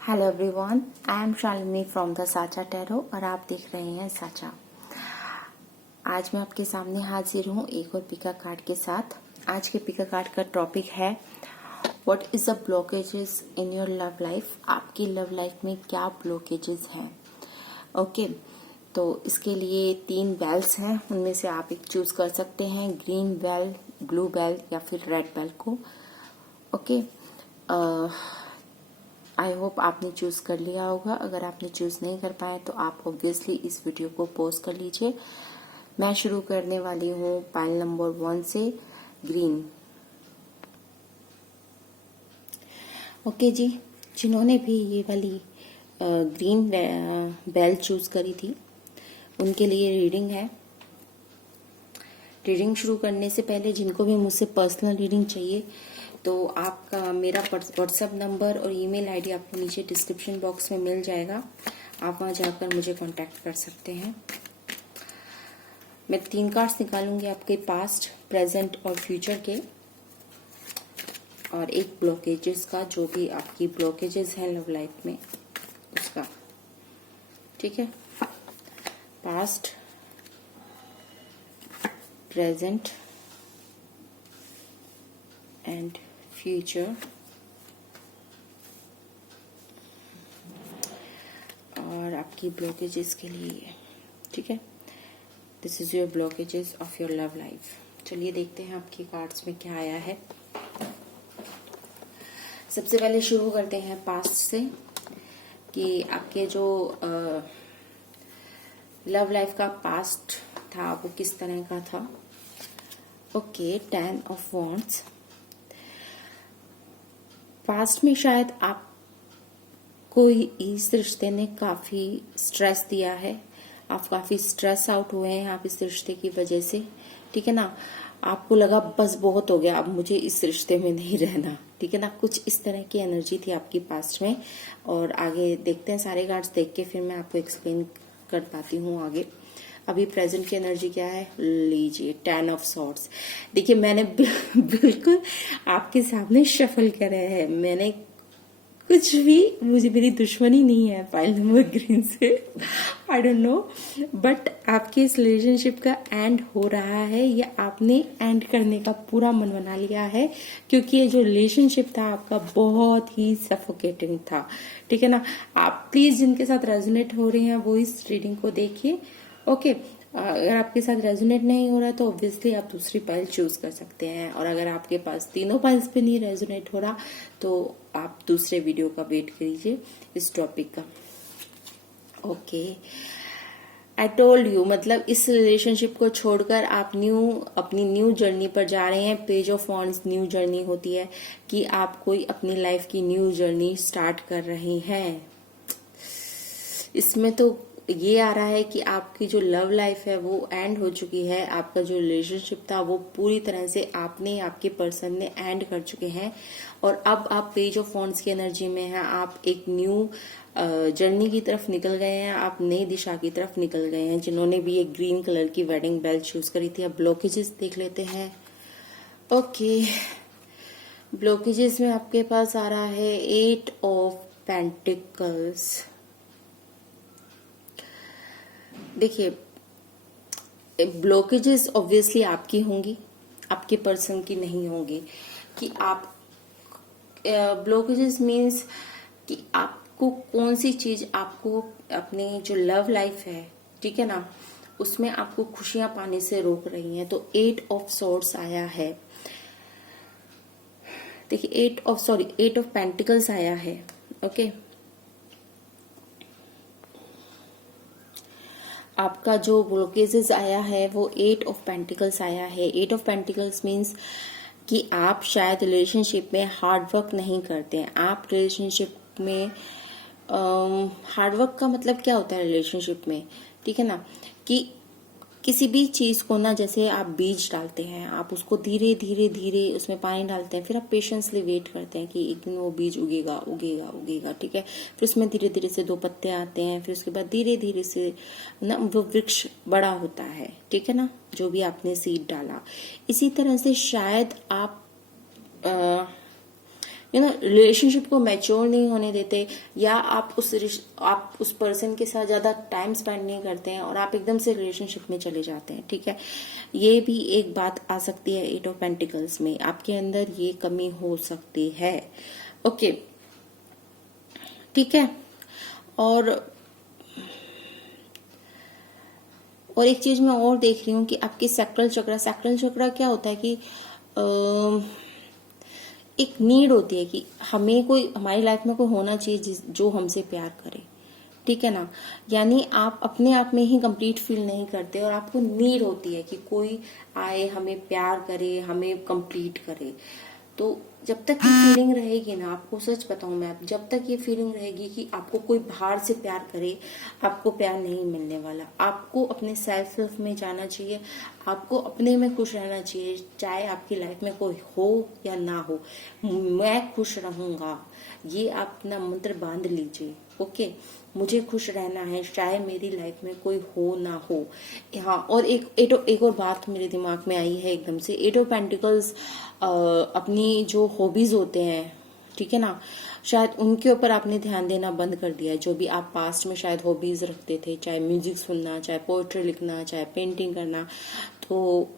Hello everyone, I am Shalini from the साचा tarot और आप देख रहे हैं साचा। आज मैं आपके सामने हाजिर हूँ एक और पिका कार्ड के साथ। आज के पिका कार्ड का टॉपिक है what is the blockages in your love life. आपकी लव लाइफ में क्या ब्लॉकेजेस हैं। ओके, तो इसके लिए 3 बेल्स हैं, उनमें से आप एक चूज कर सकते हैं, ग्रीन बेल, ब्लू बेल या फिर रेड बेल को। ओके, आई होप आपने चूज कर लिया होगा। अगर आपने चूज नहीं कर पाए तो आप ऑब्वियसली इस वीडियो को पॉज कर लीजिए। मैं शुरू करने वाली हूँ पाइल नंबर 1 से, ग्रीन। ओके जी, जिन्होंने भी ये वाली ग्रीन बेल चूज करी थी उनके लिए रीडिंग है। रीडिंग शुरू करने से पहले जिनको भी मुझसे पर्सनल रीडिंग चाहिए तो आपका मेरा व्हाट्सएप नंबर और ईमेल आईडी आपको नीचे डिस्क्रिप्शन बॉक्स में मिल जाएगा। आप वहां जाकर मुझे कांटेक्ट कर सकते हैं। मैं 3 कार्ड्स निकालूंगी आपके पास्ट, प्रेजेंट और फ्यूचर के, और एक ब्लॉकेजेस का, जो भी आपकी ब्लॉकेजेस हैं लव लाइफ में उसका। ठीक है, पास्ट, प्रेजेंट एंड फ्यूचर, और आपकी ब्लॉकेजेस के लिए। ठीक है, this is your blockages of your love life. चलिए देखते हैं आपकी कार्ड्स में क्या आया है। सबसे पहले शुरू करते हैं पास्ट से कि आपके जो लव लाइफ का पास्ट था वो किस तरह का था। Okay, 10 of wands. पास्ट में शायद आप कोई इस रिश्ते ने काफी स्ट्रेस दिया है, आप काफी स्ट्रेस आउट हुए हैं आप इस रिश्ते की वजह से। ठीक है ना, आपको लगा बस बहुत हो गया, अब मुझे इस रिश्ते में नहीं रहना। ठीक है ना, कुछ इस तरह की एनर्जी थी आपकी पास्ट में। और आगे देखते हैं, सारे कार्ड्स देख के फिर मैं आपको एक्सप्लेन कर पाती हूँ आगे। अभी प्रेजेंट की एनर्जी क्या है, लीजिए 10 ऑफ सॉर्ड्स। देखिए मैंने बिल्कुल आपके सामने शफल करा है। मैंने कुछ भी, मेरी दुश्मनी नहीं है पाइल नंबर ग्रीन से, आई डोंट नो, बट आपके इस रिलेशनशिप का एंड हो रहा है या आपने एंड करने का पूरा मन बना लिया है, क्योंकि ये जो रिलेशनशिप था आपका बहुत ही सफोकेटिंग था। ठीक है ना, आप प्लीज जिनके साथ रेजोनेट हो रहे हैं वो इस रीडिंग को देखिए। ओके, अगर आपके साथ रेजोनेट नहीं हो रहा तो ऑब्वियसली आप दूसरी पाइल चूज कर सकते हैं, और अगर आपके पास तीनों पाइल्स पे नहीं रेजोनेट हो रहा तो आप दूसरे वीडियो का वेट करिए इस टॉपिक का। ओके, आई टोल्ड यू, मतलब इस रिलेशनशिप को छोड़कर आप अपनी न्यू जर्नी पर जा रहे हैं। Page of wands new journey होती है कि आप कोई अपनी लाइफ की न्यू जर्नी स्टार्ट कर रहे हैं। इसमें तो ये आ रहा है कि आपकी जो लव लाइफ है वो एंड हो चुकी है। आपका जो रिलेशनशिप था वो पूरी तरह से आपके पर्सन ने एंड कर चुके हैं, और अब आप पेज ऑफ वॉन्ड्स की एनर्जी में हैं। आप एक न्यू जर्नी की तरफ निकल गए हैं, आप नई दिशा की तरफ निकल गए हैं। जिन्होंने भी एक ग्रीन कलर की वेडिंग बेल चूज करी थी। अब ब्लॉकेजेस देख लेते हैं। ओके, ब्लॉकेजेस में आपके पास आ रहा है 8 ऑफ पेंटिकल्स। देखिए, ब्लॉकेजेस ऑब्वियसली आपकी होंगी, आपके पर्सन की नहीं होंगी। कि आप ब्लॉकेजेस मीन्स कि आपको कौन सी चीज आपको अपनी जो लव लाइफ है, ठीक है ना, उसमें आपको खुशियां पाने से रोक रही हैं। तो 8 ऑफ सॉर्ड्स आया है। देखिए 8 ऑफ पेंटिकल्स आया है। ओके, आपका जो ब्लॉकेजेस आया है वो 8 ऑफ पेंटिकल्स आया है। 8 ऑफ पेंटिकल्स मीन्स कि आप शायद रिलेशनशिप में हार्ड वर्क नहीं करते हैं। आप रिलेशनशिप में हार्ड वर्क का मतलब क्या होता है रिलेशनशिप में, ठीक है ना, कि किसी भी चीज को ना, जैसे आप बीज डालते हैं, आप उसको धीरे धीरे धीरे उसमें पानी डालते हैं, फिर आप पेशेंसली वेट करते हैं कि एक दिन वो बीज उगेगा उगेगा उगेगा। ठीक है, फिर उसमें धीरे धीरे से 2 पत्ते आते हैं, फिर उसके बाद धीरे धीरे से ना वो वृक्ष बड़ा होता है। ठीक है ना, जो भी आपने सीड डाला। इसी तरह से शायद आप रिलेशनशिप को मैच्योर नहीं होने देते, या आप उस पर्सन के साथ ज्यादा टाइम स्पेंड नहीं करते हैं और आप एकदम से रिलेशनशिप में चले जाते हैं। ठीक है, ये भी एक बात आ सकती है 8 ऑफ पेंटिकल्स में, आपके अंदर ये कमी हो सकती है। ओके, ठीक है। और एक चीज मैं और देख रही हूँ कि आपकी सैक्रल चक्रा क्या होता है कि एक नीड होती है कि हमें कोई, हमारी लाइफ में कोई होना चाहिए जो हमसे प्यार करे। ठीक है ना, यानी आप अपने आप में ही कंप्लीट फील नहीं करते और आपको नीड होती है कि कोई आए, हमें प्यार करे, हमें कंप्लीट करे। तो जब तक ये फीलिंग रहेगी ना, आपको सच बताऊं मैं, जब तक ये फीलिंग रहेगी कि आपको कोई बाहर से प्यार करे, आपको प्यार नहीं मिलने वाला। आपको अपने सेल्फ में जाना चाहिए, आपको अपने में खुश रहना चाहिए, चाहे आपकी लाइफ में कोई हो या ना हो। मैं खुश रहूंगा, ये आप अपना मंत्र बांध लीजिए। ओके, मुझे खुश रहना है, चाहे मेरी लाइफ में कोई हो ना हो। हाँ, और एक और बात मेरे दिमाग में आई है एकदम से। 8 ऑफ पेंटिकल्स अपनी जो हॉबीज होते हैं, ठीक है ना, शायद उनके ऊपर आपने ध्यान देना बंद कर दिया है। जो भी आप पास्ट में शायद हॉबीज रखते थे, चाहे म्यूजिक सुनना, चाहे पोएट्री लिखना, चाहे पेंटिंग करना, तो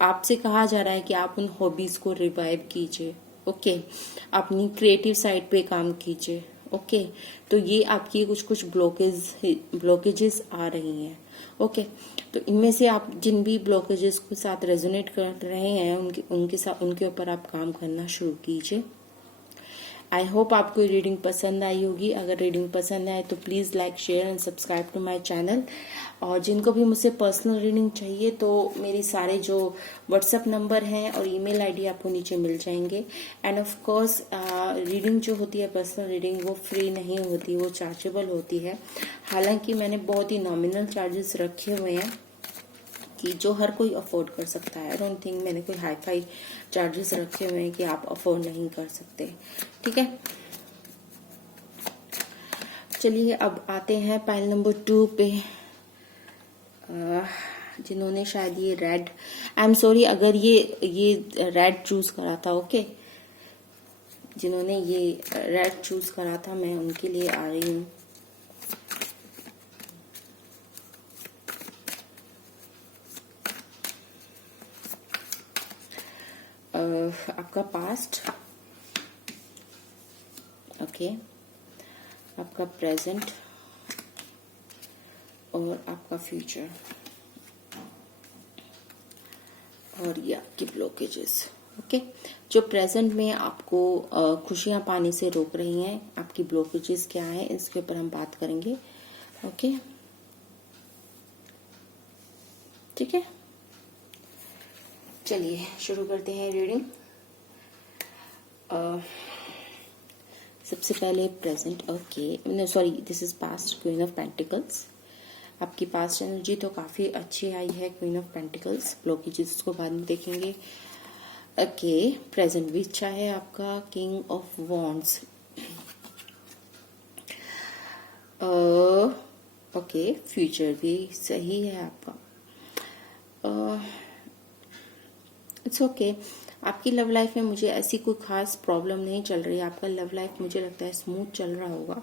आपसे कहा जा रहा है कि आप उन हॉबीज को रिवाइव कीजिए। ओके, अपनी क्रिएटिव साइड पे काम कीजिए। ओके, तो ये आपकी कुछ ब्लॉकेजेस आ रही हैं। ओके, तो इनमें से आप जिन भी ब्लॉकेजेस के साथ रेजोनेट कर रहे हैं, उनके ऊपर आप काम करना शुरू कीजिए। आई होप आपको ये रीडिंग पसंद आई होगी। अगर रीडिंग पसंद आए तो please like, share and subscribe to my channel. और जिनको भी मुझसे पर्सनल रीडिंग चाहिए तो मेरी सारे जो व्हाट्सएप नंबर हैं और ईमेल आईडी आपको नीचे मिल जाएंगे। एंड ऑफ कोर्स रीडिंग जो होती है, पर्सनल रीडिंग, वो फ्री नहीं होती, वो चार्जेबल होती है। हालांकि मैंने बहुत ही नॉमिनल चार्जेस रखे हुए हैं कि जो हर कोई अफोर्ड कर सकता है। आई डोंट थिंक मैंने कोई हाई फाई चार्जेस रखे हुए हैं कि आप अफोर्ड नहीं कर सकते। ठीक है, चलिए अब आते हैं पाइल नंबर 2 पे। जिन्होंने शायद ये रेड, आई एम सॉरी अगर ये रेड चूज करा था। ओके, जिन्होंने ये रेड चूज करा था, मैं उनके लिए आ रही हूँ। आपका पास्ट, ओके, आपका प्रेजेंट और आपका फ्यूचर, और ये आपकी ब्लॉकेजेस। ओके, जो प्रेजेंट में आपको खुशियां पाने से रोक रही हैं, आपकी ब्लॉकेजेस क्या है, इसके ऊपर हम बात करेंगे। ओके, ठीक है, चलिए शुरू करते हैं रीडिंग। सबसे पहले present. Okay, sorry, this is past, queen of pentacles. आपकी पास्ट एनर्जी तो काफी अच्छी आई है, क्वीन ऑफ पेंटिकल्स। ब्लॉकेजेस को बाद में देखेंगे। ओके, प्रेजेंट भी अच्छा है आपका, king of wands. Okay, future भी सही है आपका। इट्स ओके, आपकी लव लाइफ में मुझे ऐसी कोई खास प्रॉब्लम नहीं चल रही है। आपका लव लाइफ मुझे लगता है स्मूथ चल रहा होगा।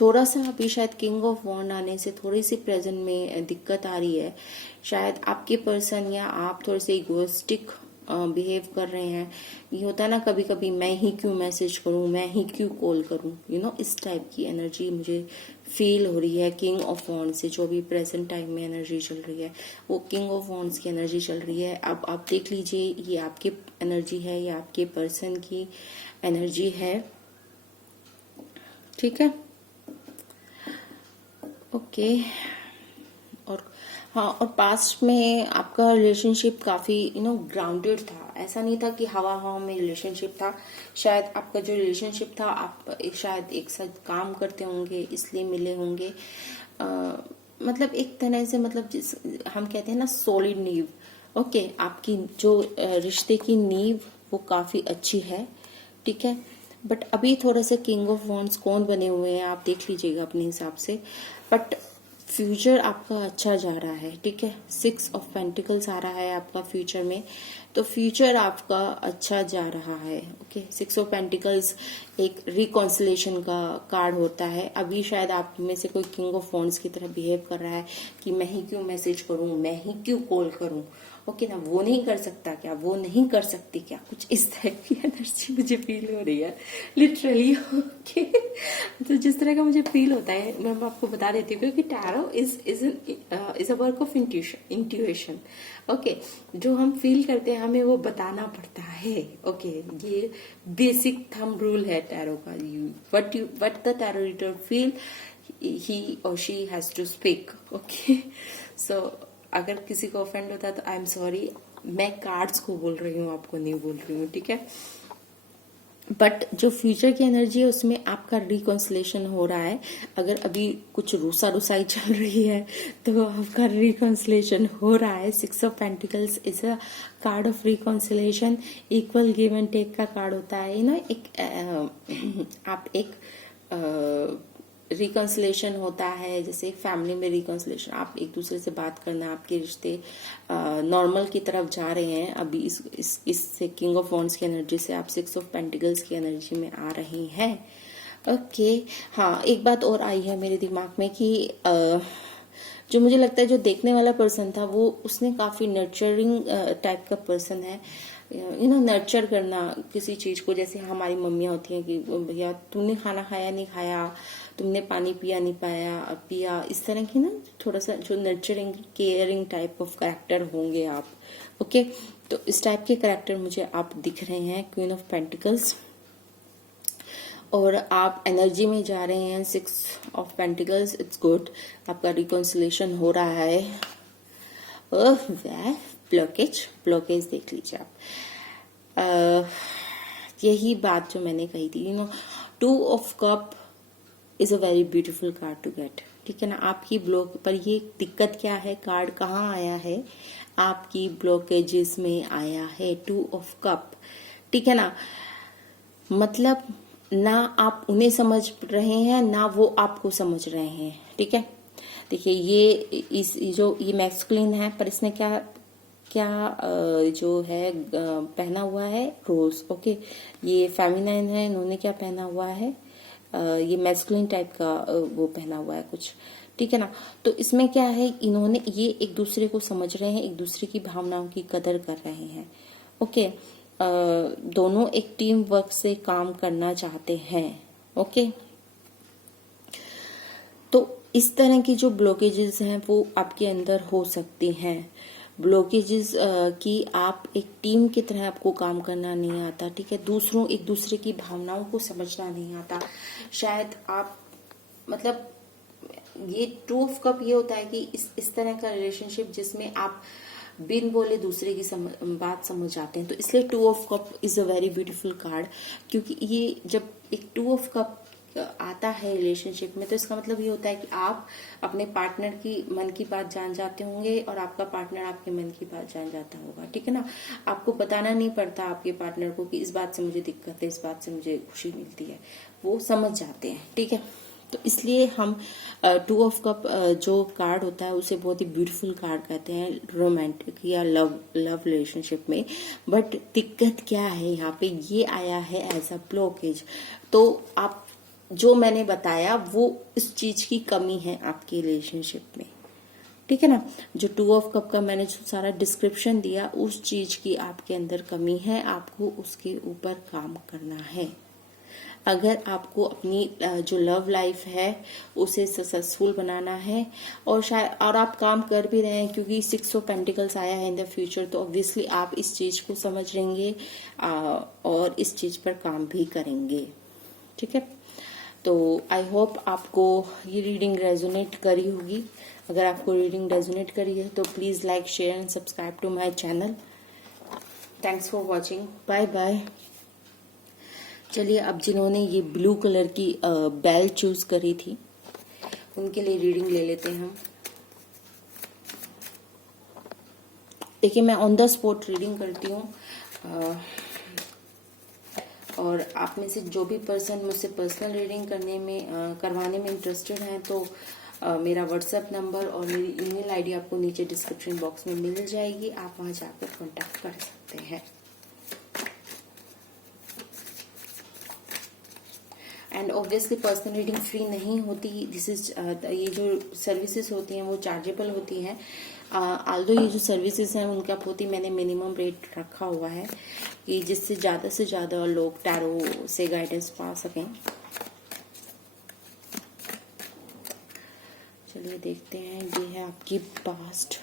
थोड़ा सा अभी शायद किंग ऑफ वॉन्ड आने से थोड़ी सी प्रेजेंट में दिक्कत आ रही है। शायद आपके पर्सन या आप थोड़े से इगोइस्टिक बिहेव कर रहे हैं। ये होता है ना कभी कभी, मैं ही क्यों मैसेज करूं, मैं ही क्यों कॉल करूं, इस टाइप की एनर्जी मुझे फील हो रही है किंग ऑफ वॉन्ड्स से। जो भी प्रेजेंट टाइम में एनर्जी चल रही है, वो किंग ऑफ वॉन्ड्स की एनर्जी चल रही है। अब आप देख लीजिए, ये आपकी एनर्जी है या आपके पर्सन की एनर्जी है। ठीक है, ओके। और हाँ, और पास्ट में आपका रिलेशनशिप काफी ग्राउंडेड था। ऐसा नहीं था कि हवा हवा में रिलेशनशिप था। शायद आपका जो रिलेशनशिप था, आप शायद एक साथ काम करते होंगे, इसलिए मिले होंगे। मतलब एक तरह से, मतलब जिस हम कहते हैं ना, सॉलिड नींव। ओके, आपकी जो रिश्ते की नींव वो काफी अच्छी है। ठीक है, बट अभी थोड़ा सा किंग ऑफ वॉन्ड्स कौन बने हुए हैं आप देख लीजिएगा अपने हिसाब से। बट फ्यूचर आपका अच्छा जा रहा है, ठीक है। 6 ऑफ पेंटिकल्स आ रहा है आपका फ्यूचर में, तो फ्यूचर आपका अच्छा जा रहा है। ओके, 6 ऑफ पेंटिकल्स एक रिकॉन्सिलेशन का कार्ड होता है। अभी शायद आप में से कोई किंग ऑफ वॉन्ड्स की तरह बिहेव कर रहा है कि मैं ही क्यों मैसेज करूं, मैं ही क्यों कॉल करूं, ओके ना, वो नहीं कर सकता क्या, वो नहीं कर सकती क्या, कुछ इस तरह की एनर्जी मुझे फील हो रही है लिटरली। ओके, तो जिस तरह का मुझे फील होता है मैं आपको बता देती हूँ, क्योंकि tarot is a work of intuition. Okay, जो हम फील करते हैं हमें वो बताना पड़ता है। ओके, ये बेसिक थंब रूल है टैरो का। What the tarot reader feel, he और she has to speak. Okay, so अगर किसी को ऑफेंड होता है तो आई एम सॉरी, मैं कार्ड्स को बोल रही हूँ, आपको नहीं बोल रही हूँ, ठीक है। बट जो फ्यूचर की एनर्जी है उसमें आपका रिकॉन्सिलेशन हो रहा है। अगर अभी कुछ रूसा रुसाई चल रही है तो आपका रिकॉन्सिलेशन हो रहा है। 6 of pentacles is a card of reconciliation, equal give and take का कार्ड होता है। आप एक रिकॉन्सिलेशन होता है, जैसे फैमिली में रिकॉन्सिलेशन, आप एक दूसरे से बात करना, आपके रिश्ते नॉर्मल की तरफ जा रहे हैं। अभी इससे किंग ऑफ वॉन्ड्स की एनर्जी से आप 6 ऑफ पेंटिकल्स की एनर्जी में आ रही हैं। ओके, हाँ, एक बात और आई है मेरे दिमाग में कि जो मुझे लगता है जो देखने वाला पर्सन था वो उसने काफी नर्चरिंग टाइप का पर्सन है। नर्चर करना किसी चीज को, जैसे हमारी मम्मियाँ होती हैं कि भैया तूने खाना खाया नहीं खाया, तुमने पानी पिया नहीं पिया, इस तरह की ना थोड़ा सा जो nurturing caring type of character होंगे आप। ओके, तो इस टाइप के कैरेक्टर मुझे आप दिख रहे हैं, क्वीन ऑफ पेंटिकल्स, और आप एनर्जी में जा रहे हैं 6 ऑफ पेंटिकल्स। इट्स गुड, आपका रिकॉन्सिलेशन हो रहा है। ब्लॉकेज देख लीजिए आप। यही बात जो मैंने कही थी, 2 of cup is a very beautiful card to get, ठीक है ना। आपकी ब्लॉक पर ये दिक्कत क्या है, कार्ड कहाँ आया है, आपकी ब्लॉकेजेस में आया है 2 ऑफ कप, ठीक है ना। मतलब ना आप उन्हें समझ रहे हैं ना वो आपको समझ रहे हैं, ठीक है। देखिए ये मैस्कुलिन है, पर इसने क्या क्या जो है पहना हुआ है, रोज। ओके, ये फेमिनाइन है, इन्होंने क्या पहना हुआ है, ये मैस्कुलिन टाइप का वो पहना हुआ है कुछ, ठीक है ना। तो इसमें क्या है, इन्होंने ये एक दूसरे को समझ रहे हैं, एक दूसरे की भावनाओं की कदर कर रहे हैं। ओके, दोनों एक टीम वर्क से काम करना चाहते हैं। ओके, तो इस तरह की जो ब्लॉकेजेस हैं वो आपके अंदर हो सकती हैं। ब्लॉकेजेस की आप एक टीम की तरह आपको काम करना नहीं आता, ठीक है। एक दूसरे की भावनाओं को समझना नहीं आता। शायद आप मतलब ये 2 ऑफ कप ये होता है कि इस तरह का रिलेशनशिप जिसमें आप बिन बोले दूसरे की बात समझ जाते हैं, तो इसलिए 2 of cup is a very beautiful card. क्योंकि ये जब एक 2 ऑफ कप आता है रिलेशनशिप में, तो इसका मतलब ये होता है कि आप अपने पार्टनर की मन की बात जान जाते होंगे और आपका पार्टनर आपके मन की बात जान जाता होगा, ठीक है ना। आपको बताना नहीं पड़ता आपके पार्टनर को कि इस बात से मुझे दिक्कत है, इस बात से मुझे खुशी मिलती है, वो समझ जाते हैं, ठीक है। तो इसलिए हम 2 ऑफ कप जो कार्ड होता है उसे बहुत ही ब्यूटीफुल कार्ड कहते हैं रोमांटिक या लव रिलेशनशिप में। बट दिक्कत क्या है यहाँ पे, ये आया है एज अ ब्लॉकेज। तो आप जो मैंने बताया वो इस चीज की कमी है आपकी रिलेशनशिप में, ठीक है ना। जो 2 ऑफ कप का मैंने जो सारा डिस्क्रिप्शन दिया, उस चीज की आपके अंदर कमी है, आपको उसके ऊपर काम करना है। अगर आपको अपनी जो लव लाइफ है उसे सक्सेसफुल बनाना है, और आप काम कर भी रहे हैं, क्योंकि 6 ऑफ पेंटिकल्स आया है इन द फ्यूचर, तो ऑब्वियसली आप इस चीज को समझ लेंगे और इस चीज पर काम भी करेंगे, ठीक है। तो आई होप आपको ये रीडिंग रेजोनेट करी होगी। अगर आपको रीडिंग रेजोनेट करी है तो please like, share and subscribe to my channel. Thanks for watching, bye bye. चलिए, अब जिन्होंने ये ब्लू कलर की बेल चूज करी थी उनके लिए रीडिंग ले लेते हैं हम। देखिए, मैं ऑन द स्पॉट रीडिंग करती हूँ, और आप में से जो भी पर्सन मुझसे पर्सनल रीडिंग करवाने में इंटरेस्टेड हैं, तो मेरा व्हाट्सएप नंबर और मेरी ईमेल आईडी आपको नीचे डिस्क्रिप्शन बॉक्स में मिल जाएगी, आप वहां जाकर कांटेक्ट कर सकते हैं। And obviously personal reading free नहीं होती, दिस इज ये जो सर्विसेज होती हैं वो चार्जेबल होती हैं। आल्दो ये जो सर्विसेज हैं उनका बहुत ही मैंने मिनिमम रेट रखा हुआ है कि जिससे ज़्यादा से ज़्यादा लोग टैरो से गाइडेंस पा सकें। चलिए देखते हैं, ये है आपकी पास्ट,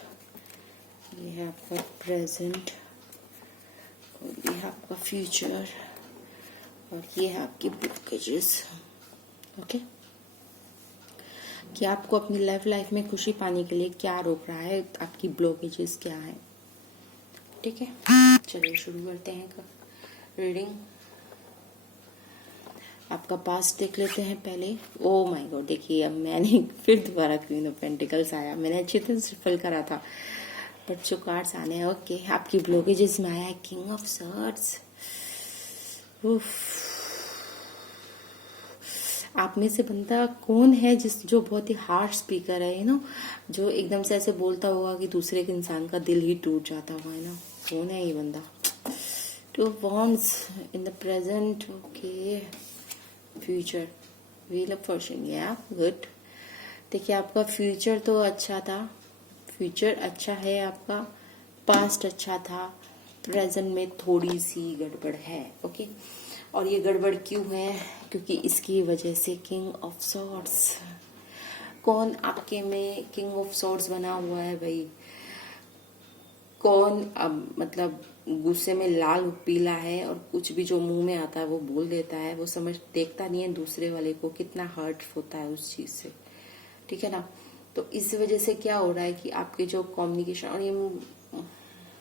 ये है आपका प्रेजेंट, और ये है आपका फ्यूचर, और ये है आपकी ब्लॉकेजेस। ओके, कि आपको अपनी लाइफ में खुशी पाने के लिए क्या रोक रहा है, आपकी ब्लॉकेजेस क्या है। ठीक है, चलिए शुरू करते हैं रीडिंग। आपका पास्ट देख लेते हैं पहले। ओ माय गॉड, देखिए अब मैंने फिर दोबारा क्वीन ऑफ पेंटिकल्स आया। मैंने अच्छी तरह से फिल करा था बट जो कार्ड्स आने हैं। ओके, आपकी ब्लॉकेजेस में आया किंग ऑफ सॉर्ड्स। आप में से बंदा कौन है जो बहुत ही हार्श स्पीकर है, जो एकदम से ऐसे बोलता होगा कि दूसरे के इंसान का दिल ही टूट जाता हुआ है ना, कौन है ये बंदा। Two wands in the present. Okay, future, wheel of fortune, या गुड। देखिए आपका फ्यूचर तो अच्छा था, फ्यूचर अच्छा है आपका, पास्ट अच्छा था, प्रेजेंट में थोड़ी सी गड़बड़ है। ओके, और ये गड़बड़ क्यों है, क्योंकि इसकी वजह से किंग ऑफ सॉर्ड्स। कौन आपके में किंग ऑफ सॉर्ड्स बना हुआ है भाई? कौन मतलब गुस्से में लाल पीला है और कुछ भी जो मुंह में आता है वो बोल देता है, वो देखता नहीं है दूसरे वाले को कितना हर्ट होता है उस चीज से। ठीक है ना, तो इस वजह से क्या हो रहा है कि आपके जो कम्युनिकेशन, और ये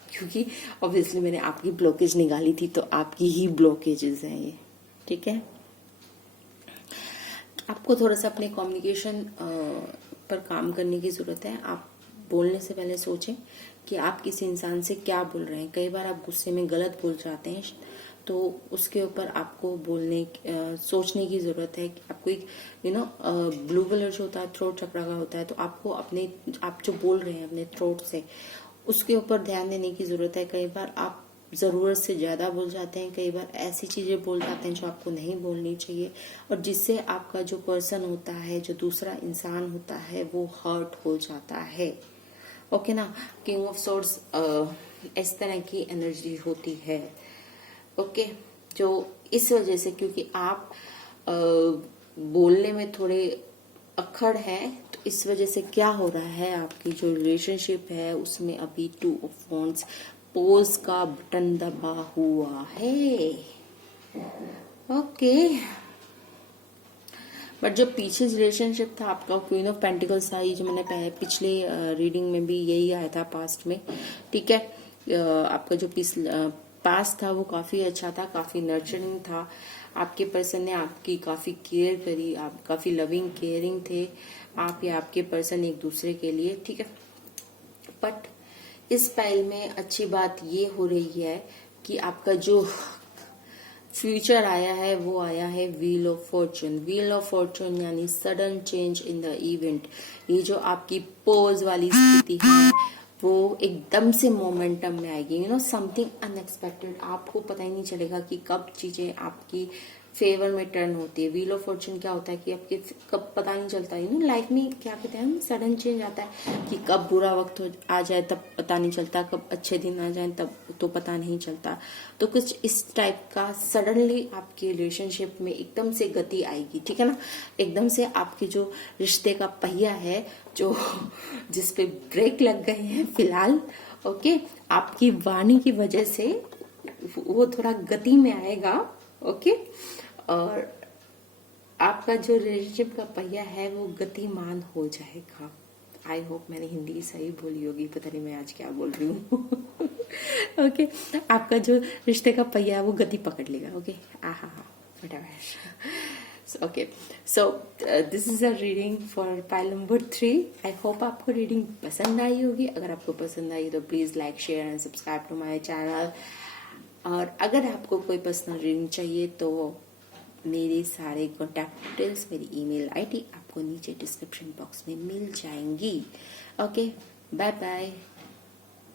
क्योंकि ऑब्वियसली मैंने आपकी ब्लॉकेज निकाली थी तो आपकी ही ब्लॉकेजेस हैं ये। ठीक है, आपको थोड़ा सा अपने कम्युनिकेशन पर काम करने की जरूरत है। आप बोलने से पहले सोचें कि आप किसी इंसान से क्या बोल रहे हैं। कई बार आप गुस्से में गलत बोल जाते हैं, तो उसके ऊपर आपको सोचने की जरूरत है कि आपको एक ब्लू कलर जो होता है थ्रोट चक्र का होता है, तो आपको आप जो बोल रहे हैं अपने थ्रोट से, उसके ऊपर ध्यान देने की जरूरत है। कई बार आप जरूरत से ज्यादा बोल जाते हैं, कई बार ऐसी चीजें बोल जाते हैं जो आपको नहीं बोलनी चाहिए, और जिससे आपका जो पर्सन होता है, जो दूसरा इंसान होता है, वो हर्ट हो जाता है। ओके ना, किंग ऑफ सॉर्ड्स इस तरह की एनर्जी होती है। ओके, जो इस वजह से, क्योंकि आप बोलने में थोड़े अक्खड़ हैं, तो इस वजह से क्या हो रहा है, आपकी जो रिलेशनशिप है उसमें अभी टू ऑफ वॉन्ड्स पोज का बटन दबा हुआ है। ओके, बट जो पीछे रिलेशनशिप था आपका, क्वीन ऑफ पेंटिकल्स था, ये जो मैंने पिछले रीडिंग में भी यही आया था पास्ट में। ठीक है, आपका जो पास्ट था वो काफी अच्छा था, काफी नर्चरिंग था। आपके पर्सन ने आपकी काफी केयर करी, आप काफी लविंग केयरिंग थे, आप या आपके पर्सन एक दूसरे के लिए। ठीक है, बट इस पाइल में अच्छी बात ये हो रही है कि आपका जो फ्यूचर आया है वो आया है wheel of fortune. Wheel of fortune यानी sudden change in the event. ये जो आपकी पोज वाली स्थिति है वो एकदम से मोमेंटम में आएगी, समथिंग अनएक्सपेक्टेड। आपको पता ही नहीं चलेगा कि कब चीजें आपकी फेवर में टर्न होती है। व्हील ऑफ फॉर्चून क्या होता है कि आपके कब पता नहीं चलता, लाइफ में क्या कहते हैं, सडन चेंज आता है कि कब बुरा वक्त आ जाए तब पता नहीं चलता, कब अच्छे दिन आ जाए तब तो पता नहीं चलता। तो कुछ इस टाइप का सडनली आपकी रिलेशनशिप में एकदम से गति आएगी। ठीक है ना, एकदम से आपके जो रिश्ते का पहिया है, जो जिसपे ब्रेक लग गए हैं फिलहाल, ओके, आपकी वाणी की वजह से वो थोड़ा गति में आएगा। ओके, और आपका जो रिलेशनशिप का पहिया है वो गतिमान हो जाएगा। आई होप मैंने हिंदी सही बोली होगी, पता नहीं मैं आज क्या बोल रही हूँ। ओके, आपका जो रिश्ते का पहिया है वो गति पकड़ लेगा। Okay, okay, so this is a reading for pile number 3। I hope आपको रीडिंग पसंद आई होगी। अगर आपको पसंद आई तो please like, share and subscribe to my channel. और अगर आपको कोई पर्सनल रीडिंग चाहिए तो मेरे सारे कॉन्टैक्ट डिटेल्स, मेरी ईमेल आईडी आपको नीचे डिस्क्रिप्शन बॉक्स में मिल जाएंगी। Okay, bye bye.